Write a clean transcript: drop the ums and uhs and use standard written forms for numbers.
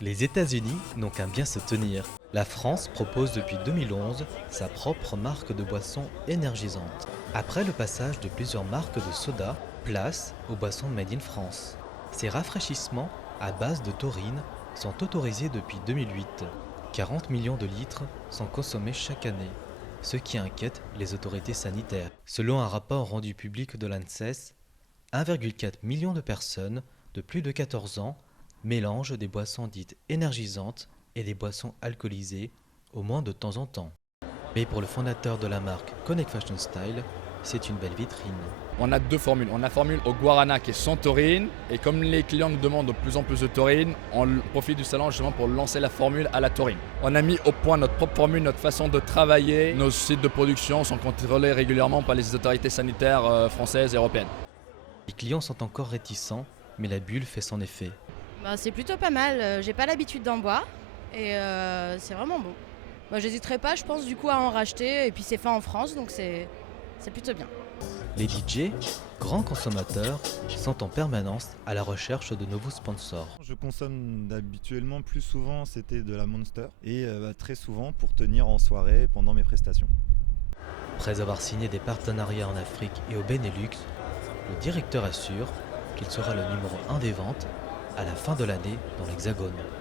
Les États-Unis n'ont qu'à bien se tenir. La France propose depuis 2011 sa propre marque de boissons énergisantes. Après le passage de plusieurs marques de soda, place aux boissons made in France. Ces rafraîchissements à base de taurine sont autorisés depuis 2008. 40 millions de litres sont consommés chaque année, ce qui inquiète les autorités sanitaires. Selon un rapport rendu public de l'ANSES, 1,4 million de personnes de plus de 14 ans mélangent des boissons dites énergisantes et des boissons alcoolisées au moins de temps en temps. Mais pour le fondateur de la marque Connect Fashion Style, c'est une belle vitrine. On a deux formules. On a la formule au guarana qui est sans taurine. Et comme les clients nous demandent de plus en plus de taurine, on profite du salon justement pour lancer la formule à la taurine. On a mis au point notre propre formule, notre façon de travailler. Nos sites de production sont contrôlés régulièrement par les autorités sanitaires françaises et européennes. Les clients sont encore réticents, mais la bulle fait son effet. C'est plutôt pas mal, j'ai pas l'habitude d'en boire et c'est vraiment bon. J'hésiterai pas, je pense du coup à en racheter et puis c'est fait en France donc c'est plutôt bien. Les DJ, grands consommateurs, sont en permanence à la recherche de nouveaux sponsors. Je consomme habituellement plus souvent c'était de la Monster et très souvent pour tenir en soirée pendant mes prestations. Après avoir signé des partenariats en Afrique et au Benelux, le directeur assure qu'il sera le numéro 1 des ventes à la fin de l'année dans l'Hexagone.